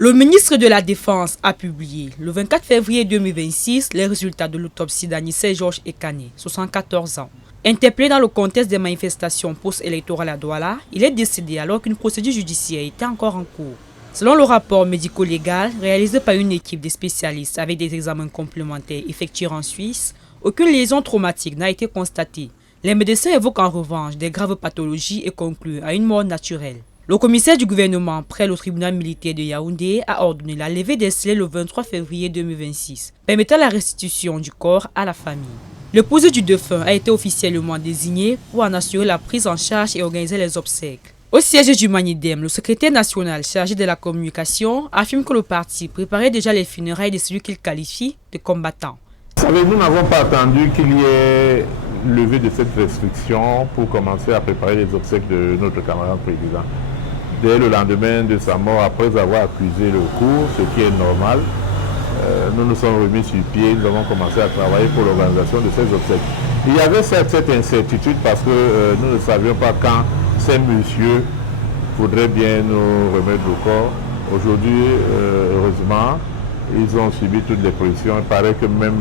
Le ministre de la Défense a publié le 24 février 2026 les résultats de l'autopsie d'Anissé Georges Ekane, 74 ans. Interpellé dans le contexte des manifestations post-électorales à Douala, il est décédé alors qu'une procédure judiciaire était encore en cours. Selon le rapport médico-légal réalisé par une équipe de spécialistes avec des examens complémentaires effectués en Suisse, aucune lésion traumatique n'a été constatée. Les médecins évoquent en revanche des graves pathologies et concluent à une mort naturelle. Le commissaire du gouvernement près au tribunal militaire de Yaoundé a ordonné la levée des scellés le 23 février 2026, permettant la restitution du corps à la famille. L'épouse du défunt a été officiellement désignée pour en assurer la prise en charge et organiser les obsèques. Au siège du Manidem, le secrétaire national chargé de la communication affirme que le parti préparait déjà les funérailles de celui qu'il qualifie de combattant. Vous savez, nous n'avons pas attendu qu'il y ait levé de cette restriction pour commencer à préparer les obsèques de notre camarade président. Dès le lendemain de sa mort, après avoir accusé le cours, ce qui est normal, nous nous sommes remis sur pied, nous avons commencé à travailler pour l'organisation de ces obsèques. Il y avait cette incertitude parce que nous ne savions pas quand ces messieurs voudraient bien nous remettre le corps. Aujourd'hui, heureusement, ils ont subi toutes les pressions. Il paraît que même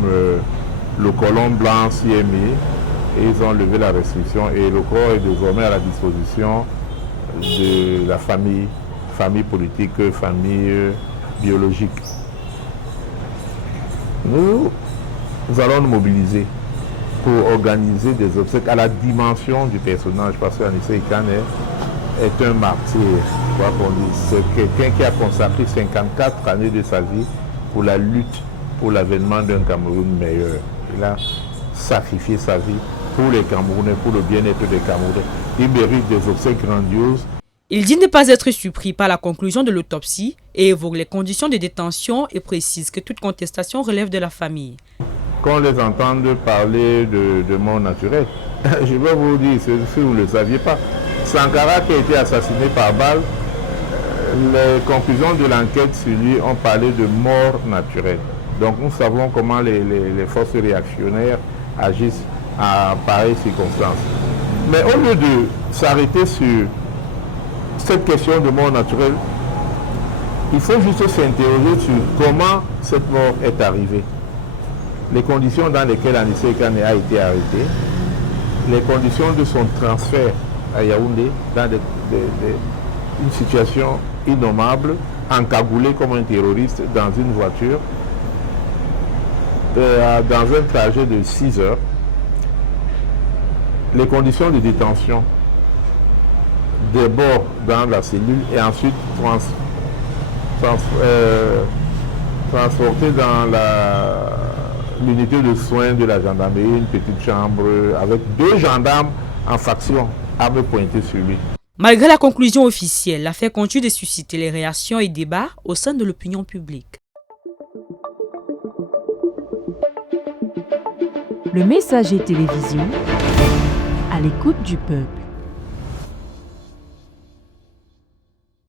le colon blanc s'y est mis et ils ont levé la restriction et le corps est désormais à la disposition de la famille politique, famille biologique. Nous allons nous mobiliser pour organiser des obsèques à la dimension du personnage, parce qu'Anissé Ekane est un martyr, quoi qu'on dise. C'est quelqu'un qui a consacré 54 années de sa vie pour la lutte pour l'avènement d'un Cameroun meilleur. Il a sacrifié sa vie pour les Camerounais, pour le bien-être des Camerounais. Il mérite des obsèques grandioses. Il dit ne pas être surpris par la conclusion de l'autopsie et évoque les conditions de détention et précise que toute contestation relève de la famille. Quand on les entend parler de mort naturelle, je vais vous dire, si vous ne le saviez pas, Sankara qui a été assassiné par balle, les conclusions de l'enquête sur lui ont parlé de mort naturelle. Donc nous savons comment les forces réactionnaires agissent à pareilles circonstances. Mais au lieu de s'arrêter sur cette question de mort naturelle, il faut juste s'interroger sur comment cette mort est arrivée. Les conditions dans lesquelles Anissé Ekane a été arrêté, les conditions de son transfert à Yaoundé dans une situation innommable, encagoulé comme un terroriste dans une voiture, dans un trajet de 6 heures, les conditions de détention, d'abord dans la cellule et ensuite transporté dans l'unité de soins de la gendarmerie, une petite chambre avec 2 gendarmes en faction, armes pointées sur lui. Malgré la conclusion officielle, l'affaire continue de susciter les réactions et débats au sein de l'opinion publique. Le Messager Télévision, à l'écoute du peuple.